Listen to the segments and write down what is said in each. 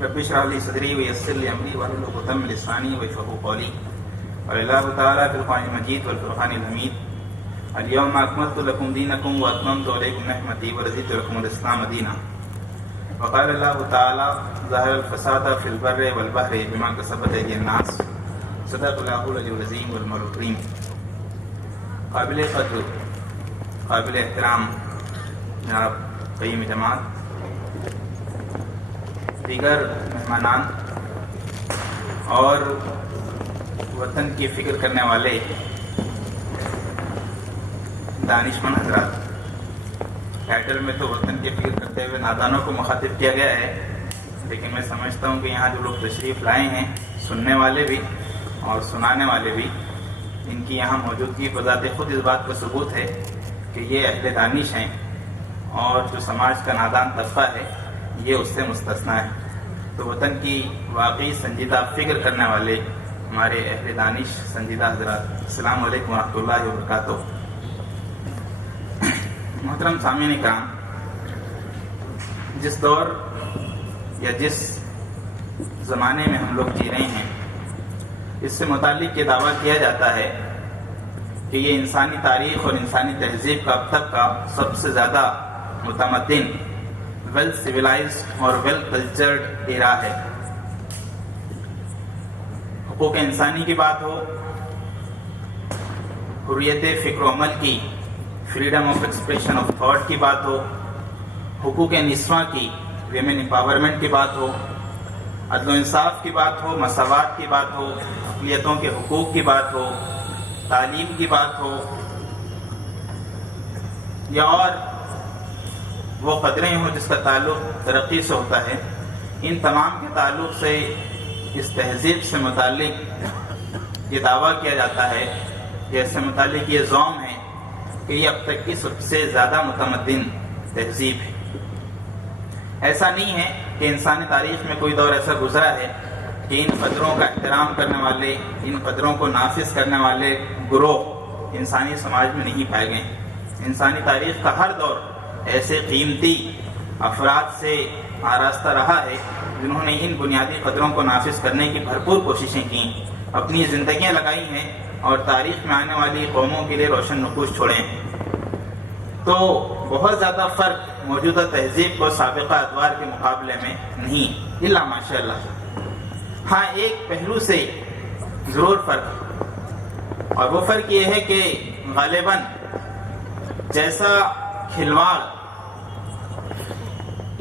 رب اشرح لي صدري ويسر لي امري واحلل عقدة من لساني يفقهوا قولي. قال الله تعالى في القرآن المجيد والفرقان الحميد: اليوم اكملت لكم دينكم واتممت عليكم نعمتي ورضيت لكم الاسلام دينا. وقال الله تعالى: ظهر الفساد في البر والبحر بما كسبت ايدي الناس. صدق الله العلي العظيم والمولى الكريم. قابل قدر، قابل احترام جناب قیم جماعت، دیگر مہمانان اور وطن کی فکر کرنے والے دانشمند حضرات، ٹائٹل میں تو وطن کی فکر کرتے ہوئے نادانوں کو مخاطب کیا گیا ہے، لیکن میں سمجھتا ہوں کہ یہاں جو لوگ تشریف لائے ہیں، سننے والے بھی اور سنانے والے بھی، ان کی یہاں موجودگی بذات خود اس بات کا ثبوت ہے کہ یہ اہل دانش ہیں، اور جو سماج کا نادان طبقہ ہے یہ اس سے مستثنیٰ ہے. تو وطن کی واقعی سنجیدہ فکر کرنے والے ہمارے اہل دانش سنجیدہ حضرات، السلام علیکم ورحمۃ اللہ وبرکاتہ. محترم سامعین کرام، جس دور یا جس زمانے میں ہم لوگ جی رہے ہیں، اس سے متعلق یہ دعویٰ کیا جاتا ہے کہ یہ انسانی تاریخ اور انسانی تہذیب کا اب تک کا سب سے زیادہ متمدن، ویل سویلائزڈ اور ویل کلچرڈ ایرا ہے. حقوق انسانی کی بات ہو، حریت فکر و عمل کی، freedom of expression of thought کی بات ہو، حقوق نسواں کی، ویمن امپاورمنٹ کی بات ہو، عدل و انصاف کی بات ہو، مساوات کی بات ہو، اقلیتوں کے حقوق کی بات ہو، تعلیم کی بات ہو، یا اور وہ قدریں ہوں جس کا تعلق ترقی سے ہوتا ہے، ان تمام کے تعلق سے اس تہذیب سے متعلق یہ دعویٰ کیا جاتا ہے، جیسے متعلق یہ زوم ہے کہ یہ اب تک کی سب سے زیادہ متمدن تہذیب ہے. ایسا نہیں ہے کہ انسانی تاریخ میں کوئی دور ایسا گزرا ہے کہ ان قدروں کا احترام کرنے والے، ان قدروں کو نافذ کرنے والے گروہ انسانی سماج میں نہیں پائے گئے. انسانی تاریخ کا ہر دور ایسے قیمتی افراد سے آراستہ رہا ہے جنہوں نے ان بنیادی قدروں کو نافذ کرنے کی بھرپور کوششیں کیں، اپنی زندگیاں لگائی ہیں اور تاریخ میں آنے والی قوموں کے لیے روشن نقوش چھوڑے ہیں. تو بہت زیادہ فرق موجودہ تہذیب کو سابقہ ادوار کے مقابلے میں نہیں، الا ماشاء اللہ. ہاں، ایک پہلو سے ضرور فرق، اور وہ فرق یہ ہے کہ غالباً جیسا کھلواڑ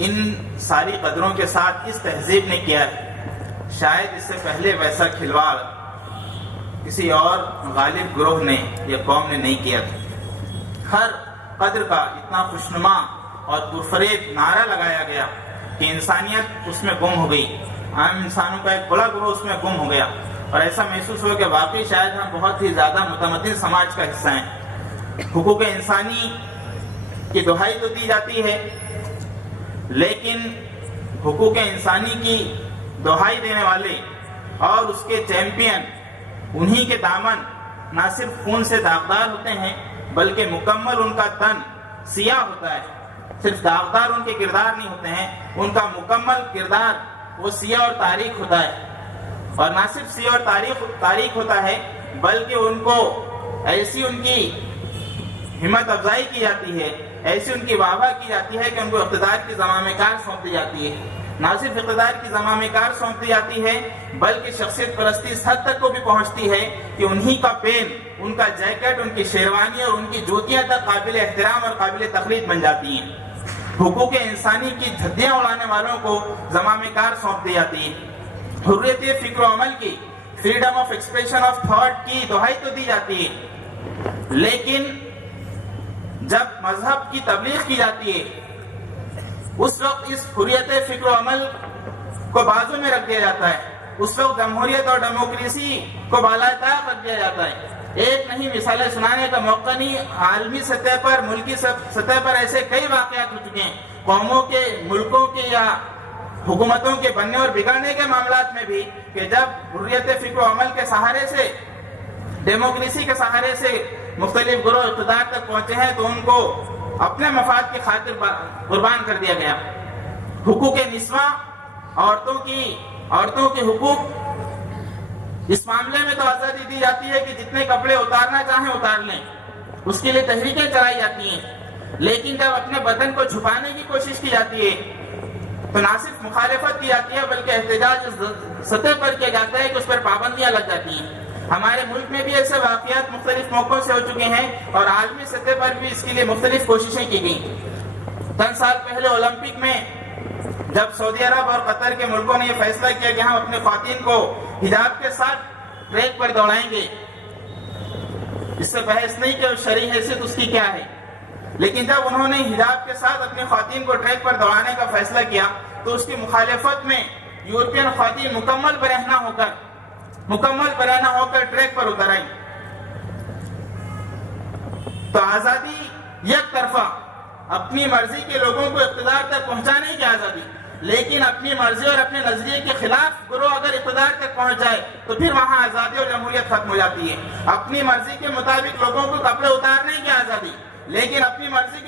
ان ساری قدروں کے ساتھ اس تہذیب نے کیا ہے، شاید اس سے پہلے ویسا کھلواڑ کسی اور غالب گروہ نے یا قوم نے نہیں کیا تھا. ہر قدر کا اتنا خوشنما اور پرفریب نعرہ لگایا گیا کہ انسانیت اس میں گم ہو گئی، عام انسانوں کا ایک بڑا گروہ اس میں گم ہو گیا، اور ایسا محسوس ہوا کہ واقعی شاید ہم بہت ہی زیادہ متمدن سماج کا حصہ ہیں. حقوق انسانی کی دہائی تو دی جاتی ہے، لیکن حقوق انسانی کی دہائی دینے والے اور اس کے چیمپئن، انہی کے دامن نہ صرف خون سے داغدار ہوتے ہیں بلکہ مکمل ان کا تن سیاہ ہوتا ہے. صرف داغدار ان کے کردار نہیں ہوتے ہیں، ان کا مکمل کردار وہ سیاہ اور تاریک ہوتا ہے. اور نہ صرف سیاہ اور تاریک ہوتا ہے بلکہ ان کو ایسی ان کی ہمت افزائی کی جاتی ہے، ایسی ان کی واہ واہ کی جاتی ہے کہ ان کو اقتدار کی زمام کار سونپ دی جاتی ہے. نہ صرف اقتدار کی زمام کار سونپ دی جاتی ہے بلکہ شخصیت پرستی اس حد تک کو بھی پہنچتی ہے کہ انہی کا پین، ان کا جیکٹ، ان کی شیروانی اور ان کی جوتیاں تک قابل احترام اور قابل تقلید بن جاتی ہیں. حقوق انسانی کی جھدیاں اڑانے والوں کو زمام کار سونپ دی جاتی ہے. حریت فکر و عمل کی، freedom of expression of thought کی دہائی تو دی جاتی ہے، لیکن جب مذہب کی تبلیغ کی جاتی ہے اس وقت اس حریت فکر و عمل کو بازو میں رکھ دیا جاتا ہے. اس وقت جمہوریت اور ڈیموکریسی کو بالائے طاق رکھ دیا جاتا ہے. ایک نہیں مثالیں سنانے کا موقع نہیں، عالمی سطح پر، ملکی سطح پر ایسے کئی واقعات ہو چکے ہیں، قوموں کے، ملکوں کے یا حکومتوں کے بننے اور بگڑنے کے معاملات میں بھی، کہ جب حریت فکر و عمل کے سہارے سے، ڈیموکریسی کے سہارے سے مختلف گروہ اقتدار تک پہنچے ہیں تو ان کو اپنے مفاد کی خاطر قربان کر دیا گیا. حقوق نسواں، عورتوں کے حقوق، اس معاملے میں تو آزادی دی جاتی ہے کہ جتنے کپڑے اتارنا چاہیں اتار لیں، اس کے لیے تحریکیں چلائی جاتی ہیں، لیکن جب اپنے بدن کو چھپانے کی کوشش کی جاتی ہے تو نہ صرف مخالفت کی جاتی ہے بلکہ احتجاج اس سطح پر کیا جاتا ہے کہ اس پر پابندیاں لگ جاتی ہیں۔ ہمارے ملک میں بھی ایسے واقعات مختلف موقعوں سے ہو چکے ہیں اور عالمی سطح پر بھی اس کے لیے مختلف کوششیں کی گئیں۔ چند سال پہلے اولمپک میں جب سعودی عرب اور قطر کے ملکوں نے یہ فیصلہ کیا کہ ہم اپنے خواتین کو حجاب کے ساتھ ٹریک پر دوڑائیں گے، اس سے بحث نہیں کہ شرعی حیثیت اس کی کیا ہے، لیکن جب انہوں نے حجاب کے ساتھ اپنی خواتین کو ٹریک پر دوڑانے کا فیصلہ کیا تو اس کی مخالفت میں یورپین خواتین مکمل برہنہ ہو کر ٹریک پر اتر آئیں۔ تو آزادی یک طرفہ، اپنی مرضی کے لوگوں کو اقتدار تک پہنچانے کی آزادی، لیکن اپنی مرضی اور اپنے نظریے کے خلاف گروہ اگر اقتدار تک پہنچ جائے تو پھر وہاں آزادی اور جمہوریت ختم ہو جاتی ہے۔ اپنی مرضی کے مطابق لوگوں کو کپڑے اتارنے کی آزادی، لیکن اپنی مرضی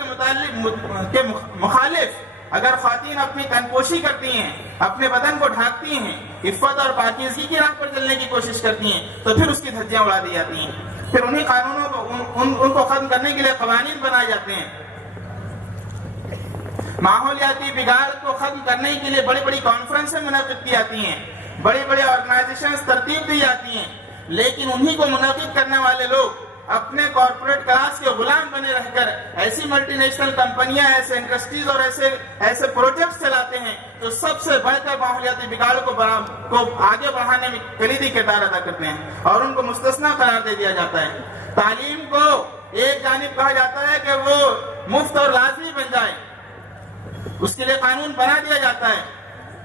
کے مخالف اگر خواتین اپنی تنپوشی کرتی ہیں، اپنے بدن کو ڈھانکتی ہیں، عفت اور پاکیزگی کی راہ پر چلنے کی کوشش کرتی ہیں تو پھر اس کی دھجیاں اڑا دی جاتی ہیں، پھر انہی قانونوں کو ان کو ختم کرنے کے لیے قوانین بنائے جاتے ہیں۔ ماحولیاتی بگاڑ کو ختم کرنے کے لیے بڑی بڑی کانفرنسیں منعقد کی جاتی ہیں، بڑی بڑی آرگنائزیشنز ترتیب دی جاتی ہیں، لیکن انہی کو منعقد کرنے والے لوگ اپنے کارپوریٹ کلاس کے غلام بنے رہ کر ایسی ملٹی نیشنل کمپنیاں، ایسے انڈسٹریز اور ایسے پروجیکٹس چلاتے ہیں جو سب سے بڑھ کر ماحولیاتی بگاڑ کو آگے بڑھانے میں کلیدی کردار ادا کرتے ہیں اور ان کو مستثنی قرار دے دیا جاتا ہے۔ تعلیم کو ایک جانب کہا جاتا ہے کہ وہ مفت اور لازمی بن جائے، اس کے لیے قانون بنا دیا جاتا ہے،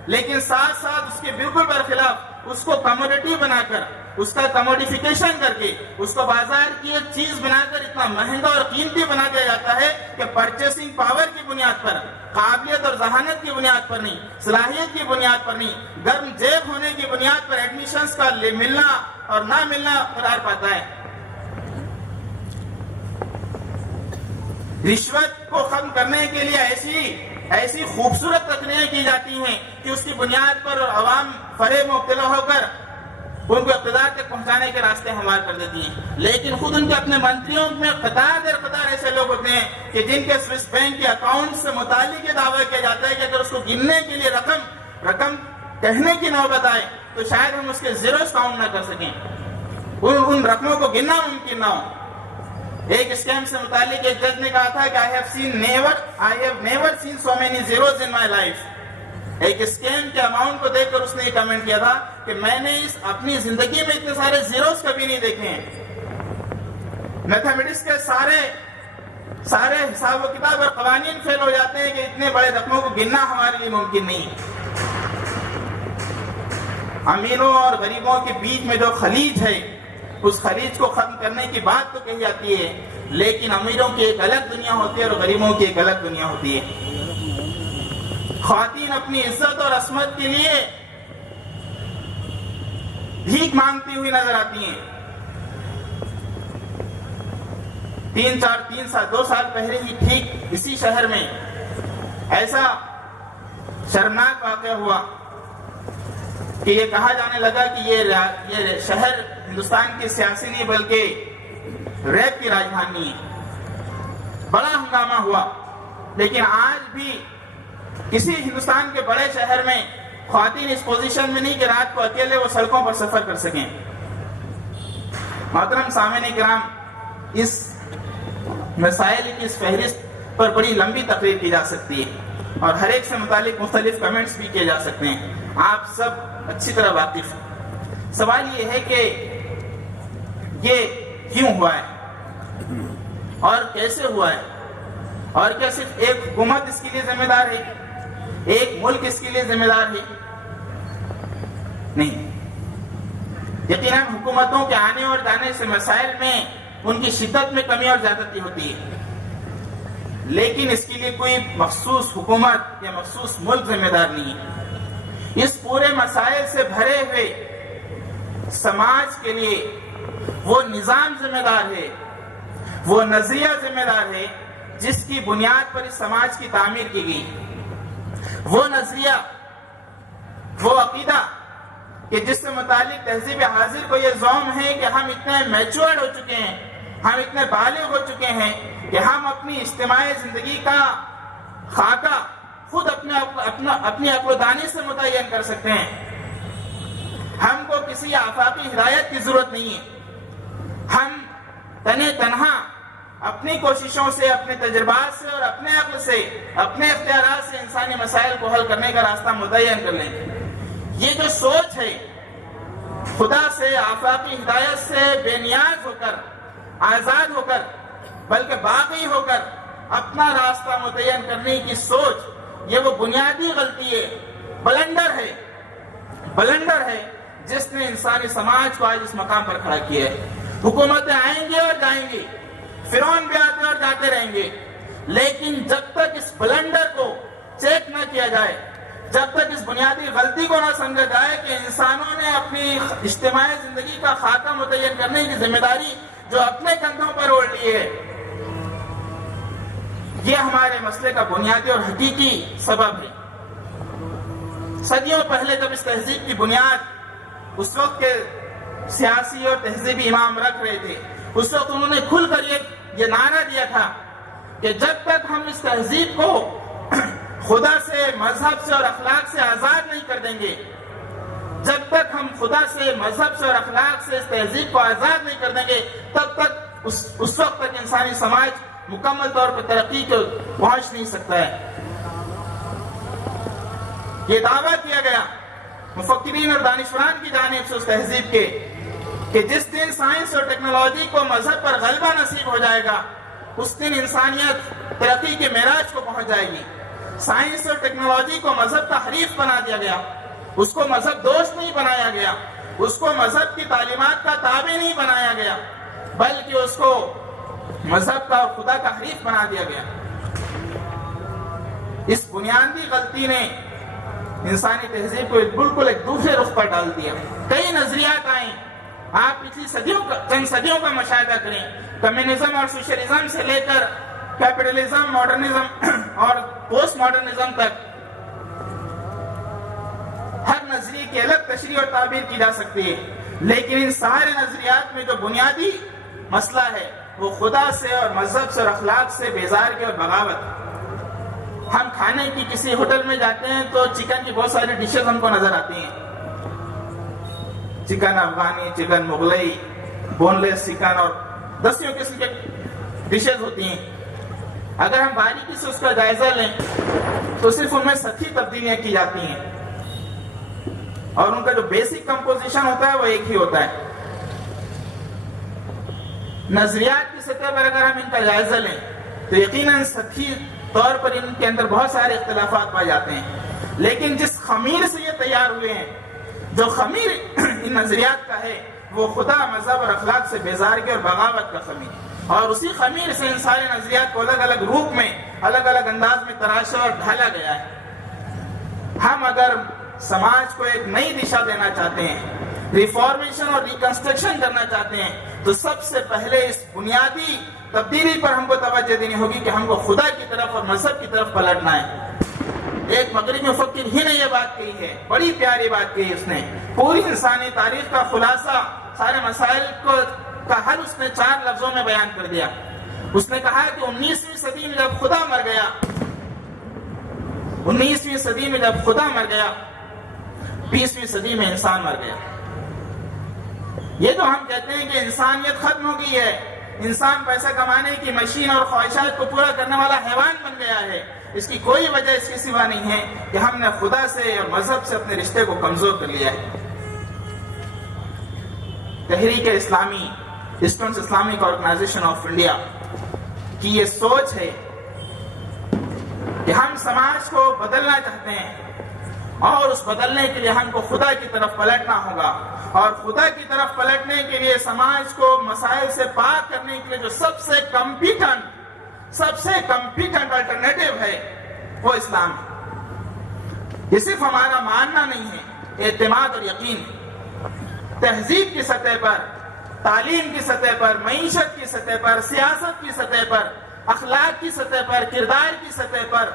لیکن ساتھ ساتھ اس کے بالکل برخلاف اس کو کموڈیٹی بنا کر، اس کا کموڈیفیکیشن کر کے، اس کو بازار کی ایک چیز بنا کر اتنا مہنگا اور قیمتی بنا دیا جاتا ہے کہ پرچیسنگ پاور کی بنیاد پر، قابلیت اور ذہانت کی بنیاد پر نہیں، صلاحیت کی بنیاد پر نہیں، گرم جیب ہونے کی بنیاد پر ایڈمیشنز کا ملنا اور نہ ملنا قرار پاتا ہے۔ رشوت کو ختم کرنے کے لیے ایسی خوبصورت تقریریں کی جاتی ہیں کہ اس کی بنیاد پر عوام فریب مبتلا ہو کر ان کو اقتدار تک پہنچانے کے راستے ہموار کر دیتی ہیں، لیکن خود ان کے اپنے منتریوں میں قطار در قطار ایسے لوگ ہوتے ہیں کہ جن کے سوئس بینک کے اکاؤنٹ سے متعلق یہ دعویٰ کیا جاتا ہے کہ اگر اس کو گننے کے لیے رقم کہنے کی نوبت آئے تو شاید ہم اس کے زیروز کاؤنٹ نہ کر سکیں، ان رقموں کو گننا ممکن نہ ہو۔ ایک اسکیم سے متعلق ایک جج نے کہا تھا کہ I have never seen so many zeros in my life۔ ایک اسکیم کے اماؤنٹ کو دیکھ کر اس نے یہ کمنٹ کیا تھا کہ میں نے اپنی زندگی میں اتنے سارے زیروز کبھی نہیں دیکھے ہیں۔ میتھمیٹکس کے سارے حساب و کتاب اور قوانین فیل ہو جاتے ہیں کہ اتنے بڑے رقموں کو گننا ہمارے لیے ممکن نہیں ہے۔ امیروں اور غریبوں کے بیچ میں جو خلیج ہے، اس خلیج کو ختم کرنے کی بات تو کہی جاتی ہے، لیکن امیروں کی ایک الگ دنیا ہوتی ہے اور غریبوں کی ایک الگ دنیا ہوتی ہے۔ خواتین اپنی عزت اور عصمت کے لیے بھیک مانگتی ہوئی نظر آتی ہیں۔ 2 سال پہلے ہی ٹھیک اسی شہر میں ایسا شرمناک واقعہ ہوا کہ یہ کہا جانے لگا کہ یہ شہر ہندوستان کی سیاسی نہیں بلکہ ریپ کی راجدھانی ہے۔ بڑا ہنگامہ ہوا، لیکن آج بھی کسی ہندوستان کے بڑے شہر میں خواتین اس پوزیشن میں نہیں کہ رات کو اکیلے وہ سڑکوں پر سفر کر سکیں۔ محترم سامعین کرام، اس مسائل کی اس فہرست پر بڑی لمبی تقریر کی جا سکتی ہے اور ہر ایک سے متعلق مختلف کمنٹس بھی کیے جا سکتے ہیں، آپ سب اچھی طرح واقف ہیں۔ سوال یہ ہے کہ یہ کیوں ہوا ہے اور کیسے ہوا ہے، اور کیا صرف ایک حکومت اس کے لیے ذمہ دار ہے، ایک ملک اس کے لیے ذمہ دار ہے؟ نہیں، یقیناً حکومتوں کے آنے اور جانے سے مسائل میں ان کی شدت میں کمی اور زیادتی ہوتی ہے، لیکن اس کے لیے کوئی مخصوص حکومت یا مخصوص ملک ذمہ دار نہیں ہے۔ اس پورے مسائل سے بھرے ہوئے سماج کے لیے وہ نظام ذمہ دار ہے، وہ نظریہ ذمہ دار ہے جس کی بنیاد پر اس سماج کی تعمیر کی گئی۔ وہ نظریہ، وہ عقیدہ کہ جس سے متعلق تہذیب حاضر کو یہ زوم ہے کہ ہم اتنے میچورڈ ہو چکے ہیں، ہم اتنے بالغ ہو چکے ہیں کہ ہم اپنی اجتماعی زندگی کا خاکہ خود اپنی عقل و دانی سے متعین کر سکتے ہیں۔ ہم کو کسی آفاقی ہدایت کی ضرورت نہیں ہے، ہم تنہا اپنی کوششوں سے، اپنے تجربات سے اور اپنے عقل سے، اپنے اختیارات سے انسانی مسائل کو حل کرنے کا راستہ متعین کر لیں گے۔ یہ جو سوچ ہے خدا سے، آفاقی ہدایت سے بے نیاز ہو کر، آزاد ہو کر، بلکہ باقی ہو کر اپنا راستہ متعین کرنے کی سوچ، یہ وہ بنیادی غلطی ہے، بلنڈر ہے جس نے انسانی سماج کو آج اس مقام پر کھڑا کیا ہے۔ حکومتیں آئیں گی اور جائیں گی، فرعون بھی آتے اور جاتے رہیں گے، لیکن جب تک اس بلنڈر کو چیک نہ کیا جائے، جب تک اس بنیادی غلطی کو نہ سمجھا جائے کہ انسانوں نے اپنی اجتماعی زندگی کا خاکہ متعین کرنے کی ذمہ داری جو اپنے کندھوں پر اوڑھ لی ہے، یہ ہمارے مسئلے کا بنیادی اور حقیقی سبب ہے۔ صدیوں پہلے جب اس تہذیب کی بنیاد اس وقت کے سیاسی اور تہذیبی امام رکھ رہے تھے، اس وقت انہوں نے کھل کر یہ نعرہ دیا تھا کہ جب تک ہم اس تہذیب کو خدا سے، مذہب سے اور اخلاق سے آزاد نہیں کر دیں گے، جب تک ہم خدا سے، مذہب سے اور اخلاق سے اس تہذیب کو آزاد نہیں کر دیں گے، تب تک اس وقت تک انسانی سماج مکمل طور پر ترقی کو پہنچ نہیں سکتا ہے۔ یہ دعویٰ کیا گیا مفکرین اور دانشوران کی جانب سے اس تہذیب کے کہ جس دن سائنس اور ٹیکنالوجی کو مذہب پر غلبہ نصیب ہو جائے گا، اس دن انسانیت ترقی کے معراج کو پہنچ جائے گی۔ سائنس اور ٹیکنالوجی کو مذہب کا حریف بنا دیا گیا، اس کو مذہب دوست نہیں بنایا گیا، اس کو مذہب کی تعلیمات کا تابع نہیں بنایا گیا، بلکہ اس کو مذہب کا اور خدا کا حریف بنا دیا گیا۔ اس بنیادی غلطی نے انسانی تہذیب کو بالکل ایک دوسرے رخ پر ڈال دیا۔ کئی نظریات آئیں، آپ پچھلی چند صدیوں کا مشاہدہ کریں، کمیونزم اور سوشلزم سے لے کر کیپٹلزم، ماڈرنزم اور پوسٹ ماڈرنزم تک، ہر نظریے کی الگ تشریح اور تعبیر کی جا سکتی ہے، لیکن ان سارے نظریات میں جو بنیادی مسئلہ ہے وہ خدا سے اور مذہب سے اور اخلاق سے بیزار اور بغاوت۔ ہم کھانے کی کسی ہوٹل میں جاتے ہیں تو چکن کی بہت ساری ڈشز ہم کو نظر آتی ہیں، chicken Afghani, chicken Mughlai, boneless chicken اور دسیوں قسم کے ڈشز ہوتی ہیں۔ اگر ہم باریکی سے اس کا جائزہ لیں تو صرف ان میں سطحی تبدیلیاں کی جاتی ہیں اور ان کا جو بیسک کمپوزیشن ہوتا ہے وہ ایک ہی ہوتا ہے۔ نظریات کی سطح پر اگر ہم ان کا جائزہ لیں تو یقیناً سطحی طور پر ان کے اندر بہت سارے اختلافات پائے جاتے ہیں، لیکن جس خمیر سے یہ تیار ہوئے ہیں، جو خمیر ان نظریات کا ہے، وہ خدا، مذہب اور اخلاق سے بیزارگی اور بغاوت کا خمیر ہے، اور اسی خمیر سے ان سارے نظریات کو الگ الگ روپ میں، الگ الگ انداز میں تراشا اور ڈھالا گیا ہے۔ ہم اگر سماج کو ایک نئی دشا دینا چاہتے ہیں، ریفارمیشن اور ریکنسٹرکشن کرنا چاہتے ہیں، تو سب سے پہلے اس بنیادی تبدیلی پر ہم کو توجہ دینی ہوگی کہ ہم کو خدا کی طرف اور مذہب کی طرف پلٹنا ہے۔ ایک مغربی مفکر ہی نے یہ بات کہی ہے، بڑی پیاری بات کہی اس نے، پوری انسانی تاریخ کا خلاصہ، سارے مسائل کا حل اس نے 4 لفظوں میں بیان کر دیا۔ اس نے کہا کہ 19ویں صدی میں جب خدا مر گیا، 19ویں صدی میں جب خدا مر گیا، 20ویں صدی میں انسان مر گیا۔ یہ جو ہم کہتے ہیں کہ انسانیت ختم ہو گئی ہے، انسان پیسہ کمانے کی مشین اور خواہشات کو پورا کرنے والا حیوان بن گیا ہے، اس کی کوئی وجہ اس کے سوا نہیں ہے کہ ہم نے خدا سے اور مذہب سے اپنے رشتے کو کمزور کر لیا ہے۔ تحریک اسلامی، students Islamic organisation of India کی یہ سوچ ہے کہ ہم سماج کو بدلنا چاہتے ہیں، اور اس بدلنے کے لیے ہم کو خدا کی طرف پلٹنا ہوگا، اور خدا کی طرف پلٹنے کے لیے سماج کو مسائل سے پاک کرنے کے لیے جو سب سے کمپیٹنٹ الٹرنیٹو ہے وہ اسلام ہے۔ یہ صرف ہمارا ماننا نہیں ہے، اعتماد اور یقین ہے۔ تہذیب کی سطح پر، تعلیم کی سطح پر، معیشت کی سطح پر، سیاست کی سطح پر، اخلاق کی سطح پر، کردار کی سطح پر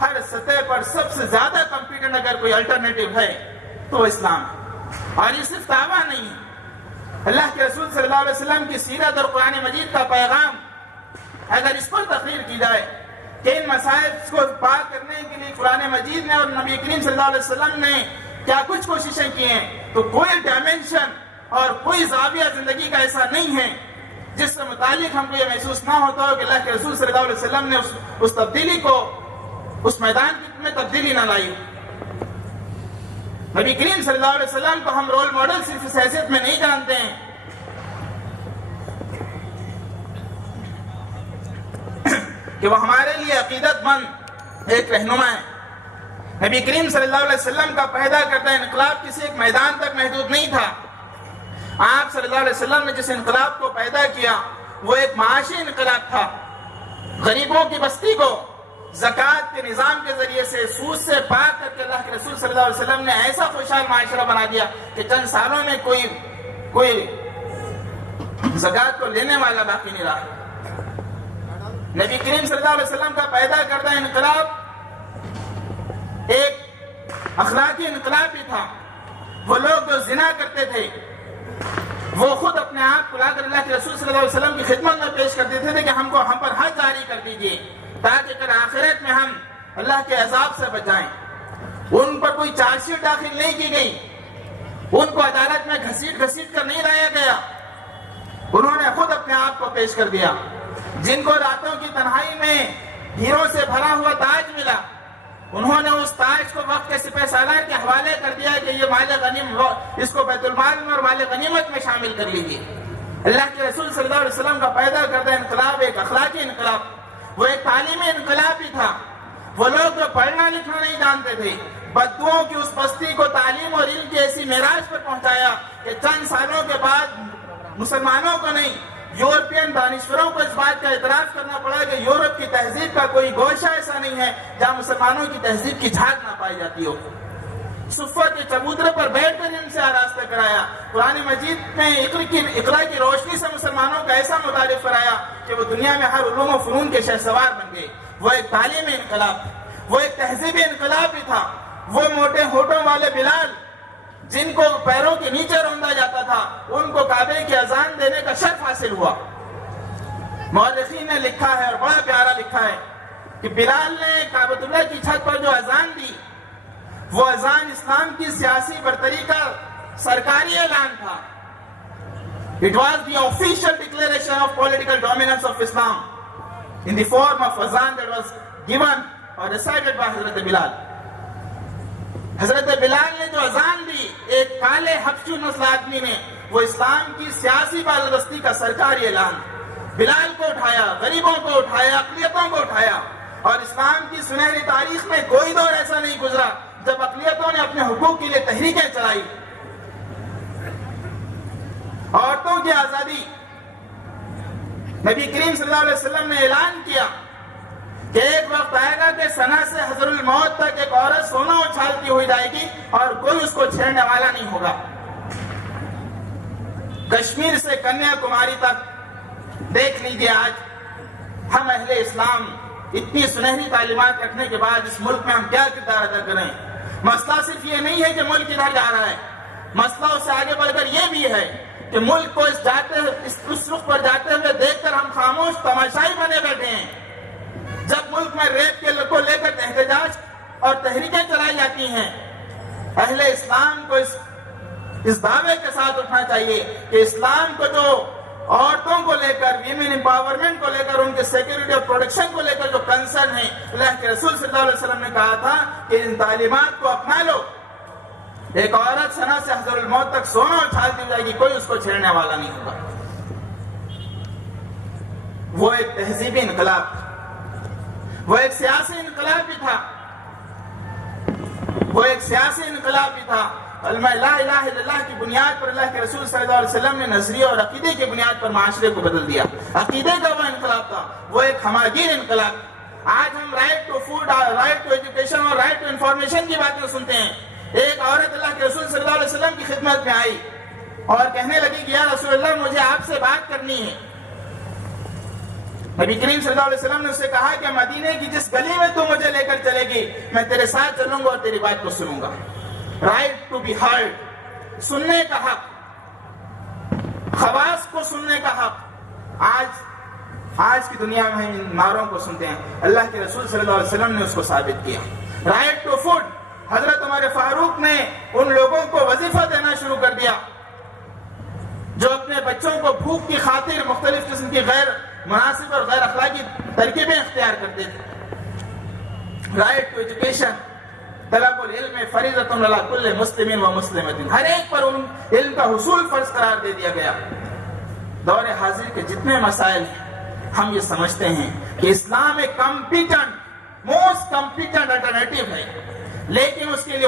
ہر سطح پر سب سے زیادہ کمپیٹنٹ اگر کوئی الٹرنیٹو ہے تو وہ اسلام ہے۔ اور یہ صرف دعویٰ نہیں ہے، اللہ کے رسول صلی اللہ علیہ وسلم کی سیرت اور قرآن مجید کا پیغام اگر اس پر تقریر کی جائے کہ ان مسائل کو پار کرنے کے لیے قرآن مجید نے اور نبی کریم صلی اللہ علیہ وسلم نے کیا کچھ کوششیں کی ہیں، تو کوئی ڈائمنشن اور کوئی زاویہ زندگی کا ایسا نہیں ہے جس سے متعلق ہم کو یہ محسوس نہ ہوتا ہو کہ اللہ کے رسول صلی اللہ علیہ وسلم نے اس تبدیلی کو، اس میدان میں تبدیلی نہ لائی۔ نبی کریم صلی اللہ علیہ وسلم کو ہم رول ماڈل صرف اس حیثیت میں نہیں جانتے ہیں کہ وہ ہمارے لیے عقیدت مند ایک رہنما ہے۔ نبی کریم صلی اللہ علیہ وسلم کا پیدا کردہ انقلاب کسی ایک میدان تک محدود نہیں تھا۔ آپ صلی اللہ علیہ وسلم نے جس انقلاب کو پیدا کیا وہ ایک معاشی انقلاب تھا۔ غریبوں کی بستی کو زکوٰۃ کے نظام کے ذریعے سے، سود سے پاک کر کے اللہ کے رسول صلی اللہ علیہ وسلم نے ایسا خوشحال معاشرہ بنا دیا کہ چند سالوں میں کوئی زکوٰۃ کو لینے والا باقی نہیں رہا۔ نبی کریم صلی اللہ علیہ وسلم کا پیدا کردہ انقلاب ایک اخلاقی انقلاب بھی تھا۔ وہ لوگ جو زنا کرتے تھے وہ خود اپنے آپ کو لا کر اللہ کے رسول صلی اللہ علیہ وسلم کی خدمت میں پیش کر دیتے تھے کہ ہم پر حد جاری کر دیجیے تاکہ کل آخرت میں ہم اللہ کے عذاب سے بچائیں۔ ان پر کوئی چارج شیٹ داخل نہیں کی گئی، ان کو عدالت میں گھسیٹ کر نہیں لایا گیا، انہوں نے خود اپنے آپ کو پیش کر دیا۔ جن کو راتوں کی تنہائی میں ہیروں سے بھرا ہوا تاج ملا، انہوں نے اس تاج کو وقت کے سپہ سالار کے حوالے کر دیا کہ یہ مال غنیمت، اس کو بیت المال میں اور مال غنیمت میں شامل کر لیجیے۔ اللہ کے رسول صلی اللہ علیہ وسلم کا پیدا کردہ انقلاب ایک اخلاقی انقلاب، وہ ایک تعلیمی انقلاب بھی تھا۔ وہ لوگ جو پڑھنا لکھنا نہیں جانتے تھے، بدوؤں کی اس بستی کو تعلیم اور علم کی ایسی معراج پر پہنچایا کہ چند سالوں کے بعد مسلمانوں کو نہیں، یورپین دانشوروں کو اس بات کا اعتراف کرنا پڑا کہ یورپ کی تہذیب کا کوئی گوشہ ایسا نہیں ہے جہاں مسلمانوں کی تہذیب کی جھاگ نہ پائی جاتی ہو۔ صفہ کے چبوترے پر بیٹھ کر ان سے آراستہ کرایا، قرآن مجید میں اقرا کی روشنی سے مسلمانوں کا ایسا متعارف کرایا کہ وہ دنیا میں ہر علوم و فنون کے شہسوار بن گئے۔ وہ ایک تعلیمی انقلاب، وہ ایک تہذیبی انقلاب بھی تھا۔ وہ موٹے ہونٹوں والے بلال جن کو پیروں کے نیچے روندا جاتا تھا، ان کو کعبے کی اذان دینے کا شرف حاصل ہوا۔ مورخین نے لکھا ہے اور بڑا پیارا لکھا ہے کہ بلال نے کعبۃ اللہ کی چھت پر جو اذان دی، وہ اذان اسلام کی سیاسی برتری کا سرکاری اعلان تھا۔ It was the official declaration of political dominance of Islam in the form of azan that was given or recited by حضرت بلال۔ حضرت بلال نے جو اذان دی، ایک کالے حبشی نسل آدمی نے، وہ اسلام کی سیاسی بالادستی کا سرکاری اعلان۔ بلال کو اٹھایا، غریبوں کو اٹھایا، اقلیتوں کو اٹھایا، اور اسلام کی سنہری تاریخ میں کوئی دور ایسا نہیں گزرا جب اقلیتوں نے اپنے حقوق کے لیے تحریکیں چلائی۔ عورتوں کی آزادی، نبی کریم صلی اللہ علیہ وسلم نے اعلان کیا کہ ایک وقت آئے گا کہ ثنا سے حضر الموت تک ایک عورت سونا اچھالتی ہوئی جائے گی اور کوئی اس کو چھیڑنے والا نہیں ہوگا۔ کشمیر سے کنیا کماری تک دیکھ لیجیے، آج ہم اہل اسلام اتنی سنہری تعلیمات رکھنے کے بعد اس ملک میں ہم کیا کردار ادا کریں۔ مسئلہ صرف یہ نہیں ہے کہ ملک ادھر جا رہا ہے، مسئلہ اس سے آگے بڑھ کر یہ بھی ہے کہ ملک کو اس رخ پر جاتے ہوئے دیکھ کر ہم خاموش تماشائی بنے بیٹھے ہیں۔ جب ملک میں ریپ کے کو لے کر احتجاج اور تحریکیں چلائی جاتی ہیں، اہل اسلام کو اس دعوے کے ساتھ اٹھنا چاہیے کہ اسلام کو جو عورتوں کو لے کر، ویمن امپاورمنٹ کو لے کر، ان کے سیکیورٹی اور پروٹیکشن کو لے کر جو کنسرن ہے، اللہ کے رسول صلی اللہ علیہ وسلم نے کہا تھا کہ ان تعلیمات کو اپنا لو۔ ایک عورت ثنا سے حضر الموت تک سونا اچھالتی جائے گی، کوئی اس کو چھیڑنے والا نہیں ہوگا۔ وہ ایک تہذیبی انقلاب تھا، وہ ایک سیاسی انقلاب بھی تھا، وہ ایک سیاسی انقلاب بھی تھا۔ کلمہ لا الہ الا اللہ کی بنیاد پر اللہ کے رسول صلی اللہ علیہ وسلم نے نظریے اور عقیدے کی بنیاد پر معاشرے کو بدل دیا۔ عقیدے کا وہ انقلاب تھا، وہ ایک ہماگیر انقلاب۔ آج ہم right to food, right to education اور رائٹ ٹو انفارمیشن کی باتیں سنتے ہیں۔ ایک عورت اللہ کے رسول صلی اللہ علیہ وسلم کی خدمت میں آئی اور کہنے لگی کہ یا رسول اللہ، مجھے آپ سے بات کرنی ہے۔ نبی کریم صلی اللہ علیہ وسلم نے اسے کہا کہ مدینے کی جس گلی میں تو مجھے لے کر چلے گی میں تیرے ساتھ چلوں گا اور تیری بات کو سنوں گا. رائٹ ٹو بی ہرڈ، سننے کا حق، خواص کو سننے کا حق. آج کی دنیا میں ہم ان نعروں کو سنتے ہیں، اللہ کے رسول صلی اللہ علیہ وسلم نے اس کو ثابت کیا. رائٹ ٹو فوڈ، حضرت عمر فاروق نے ان لوگوں کو وظیفہ دینا شروع کر دیا جو اپنے بچوں کو بھوک کی خاطر مختلف قسم کی غیر مناسب اور غیر اخلاقی ترکیبیں اختیار کرتے تھے. رائٹ ٹو ایجوکیشن، طلب العلم فریضۃ علی کل مسلم و مسلمۃ، ہر ایک پر علم کا حصول فرض قرار دے دیا گیا. دور حاضر کے جتنے مسائل ہیں ہم یہ سمجھتے ہیں کہ اسلام ایک کمپیٹنٹ، موسٹ کمپیٹنٹ الٹرنیٹو ہے، لیکن اس کے لیے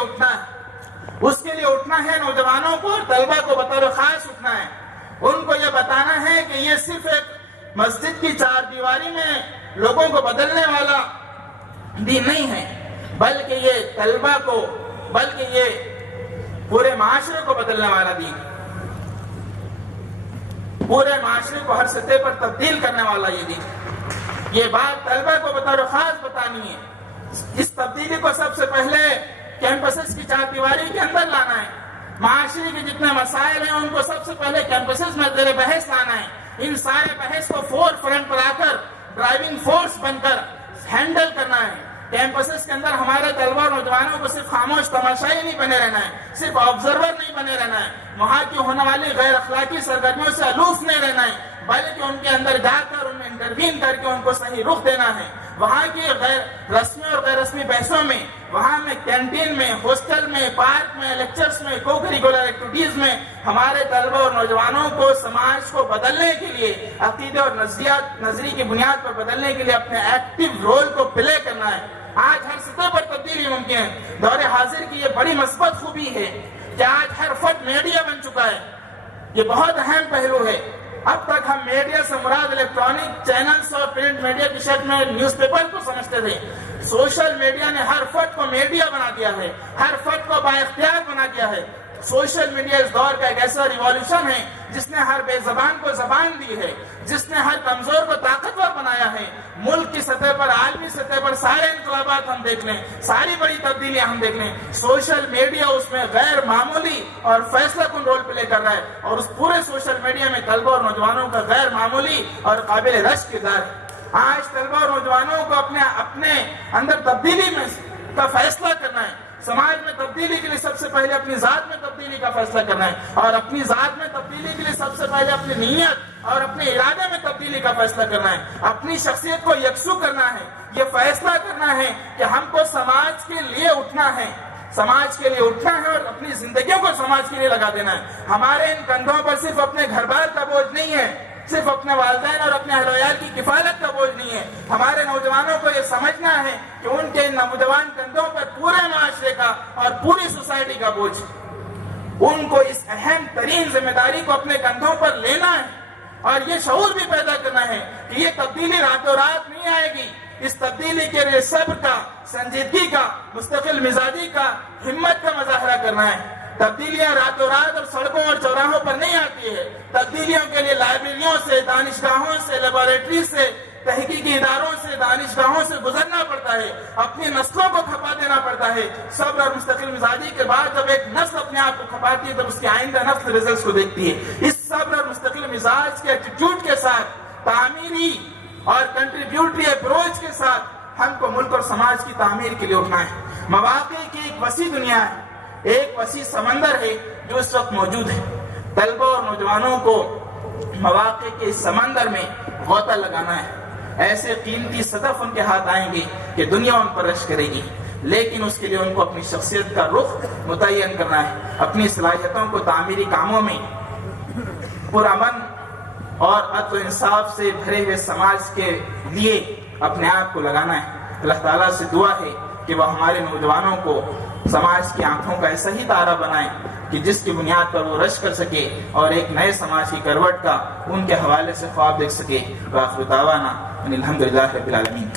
اٹھنا ہے نوجوانوں کو اور طلبہ کو بطور خاص اٹھنا ہے. ان کو یہ بتانا ہے کہ یہ صرف ایک مسجد کی چار دیواری میں لوگوں کو بدلنے والا دین نہیں ہے، بلکہ یہ طلبہ کو، بلکہ یہ پورے معاشرے کو بدلنے والا دین ہے. پورے معاشرے کو ہر سطح پر تبدیل کرنے والا یہ دین. یہ بات طلبہ کو بطور خاص بتانی ہے. اس تبدیلی کو سب سے پہلے کیمپسز کی چار دیواری کے اندر لانا ہے. معاشرے کے جتنے مسائل ہیں ان کو سب سے پہلے کیمپسز میں زیر بحث لانا ہے. ان سارے بحث کو فور فرنٹ پر آ کر ڈرائیونگ فورس بن کر ہینڈل کرنا ہے. کیمپسز کے اندر ہمارے طلبہ اور نوجوانوں کو صرف خاموش تماشائی نہیں بنے رہنا ہے، صرف آبزرور نہیں بنے رہنا ہے، وہاں کی ہونے والی غیر اخلاقی سرگرمیوں سے الوف نہیں رہنا ہے، بلکہ ان کے اندر جا کر ان میں انٹروین کر کے ان کو صحیح رخ دینا ہے. وہاں کی غیر رسمی اور غیر رسمی بحثوں میں، وہاں میں کینٹین میں، ہاسٹل میں، پارک میں، لیکچرز میں، کو کریکولر ایکٹیویٹیز میں ہمارے طلبہ اور نوجوانوں کو سماج کو بدلنے کے لیے، عقیدے اور نظری کی بنیاد پر بدلنے کے لیے اپنے ایکٹیو رول کو پلے کرنا ہے. آج ہر سطح پر تبدیلی ممکن ہے. دور حاضر کی یہ بڑی مثبت خوبی ہے کہ آج ہر فرد میڈیا بن چکا ہے. یہ بہت اہم پہلو ہے. اب تک ہم میڈیا سے مراد الیکٹرانک چینلز اور پرنٹ میڈیا کی شکل میں نیوز پیپر کو سمجھتے تھے. سوشل میڈیا نے ہر فرد کو میڈیا بنا دیا ہے، ہر فرد کو بااختیار بنا دیا ہے. سوشل میڈیا اس دور کا ایک ایسا ریولیوشن ہے جس نے ہر بے زبان کو زبان دی ہے، جس نے ہر کمزور کو طاقتور بنایا ہے. ملک کی سطح پر، عالمی سطح پر سارے انقلابات ہم دیکھ لیں، ساری بڑی تبدیلیاں ہم دیکھ لیں، سوشل میڈیا اس میں غیر معمولی اور فیصلہ کن رول پلے کر رہا ہے. اور اس پورے سوشل میڈیا میں طلبہ اور نوجوانوں کا غیر معمولی اور قابل رشک کردار ہے. آج طلبہ اور نوجوانوں کو اپنے اندر تبدیلی میں کا فیصلہ کرنا ہے. سماج میں تبدیلی کے لیے سب سے پہلے اپنی ذات میں تبدیلی کا فیصلہ کرنا ہے، اور اپنی ذات میں تبدیلی کے لیے سب سے پہلے اپنی نیت اور اپنے ارادے میں تبدیلی کا فیصلہ کرنا ہے. اپنی شخصیت کو یکسو کرنا ہے. یہ فیصلہ کرنا ہے کہ ہم کو سماج کے لیے اٹھنا ہے، سماج کے لیے اٹھنا ہے اور اپنی زندگیوں کو سماج کے لیے لگا دینا ہے. ہمارے ان کندھوں پر صرف اپنے گھر بار کا بوجھ نہیں ہے، صرف اپنے والدین اور اپنے اہل و عیال کی کفالت کا بوجھ نہیں ہے. ہمارے نوجوانوں کو یہ سمجھنا ہے کہ ان کے نوجوان کندھوں پر پورے معاشرے کا اور پوری سوسائٹی کا بوجھ ہے. ان کو اس اہم ترین ذمہ داری کو اپنے کندھوں پر لینا ہے اور یہ شعور بھی پیدا کرنا ہے کہ یہ تبدیلی راتوں رات نہیں آئے گی. اس تبدیلی کے لیے صبر کا، سنجیدگی کا، مستقل مزاجی کا، ہمت کا مظاہرہ کرنا ہے. تبدیلیاں راتوں رات اور سڑکوں اور چوراہوں پر نہیں آتی ہے. تبدیلیوں کے لیے لائبریریوں سے، دانشگاہوں سے، لیبارٹری سے، تحقیقی اداروں سے، دانشگاہوں سے گزرنا پڑتا ہے. اپنی نسلوں کو کھپا دینا پڑتا ہے. صبر اور مستقل مزاجی کے بعد جب ایک نسل اپنے آپ کو کھپاتی ہے تب اس کی آئندہ نسل ریزلٹس کو دیکھتی ہے. اس صبر اور مستقل مزاج کے ایٹیٹیوڈ کے ساتھ، تعمیری اور کنٹریبیوٹری اپروچ کے ساتھ ہم کو ملک اور سماج کی تعمیر کے لیے اٹھنا ہے. مواقع کی ایک وسیع دنیا ہے، ایک وسیع سمندر ہے جو اس وقت موجود ہے. طلبہ اور نوجوانوں کو مواقع کے اس سمندر میں غوطہ لگانا ہے. ایسے قیمتی صدف ان کے ہاتھ آئیں گے کہ دنیا ان پر رشک کرے گی، لیکن اس کے لیے ان کو اپنی شخصیت کا رخ متعین کرنا ہے. اپنی صلاحیتوں کو تعمیری کاموں میں پرامن اور عدل و انصاف سے بھرے ہوئے سماج کے لیے اپنے آپ کو لگانا ہے. اللہ تعالیٰ سے دعا ہے کہ وہ ہمارے نوجوانوں کو سماج کی آنکھوں کا ایسا ہی تارا بنائے کہ جس کی بنیاد پر وہ رش کر سکے اور ایک نئے سماج کی کروٹ کا ان کے حوالے سے خواب دیکھ سکے. وآخر دعوانا ان الحمدللہ رب العالمین.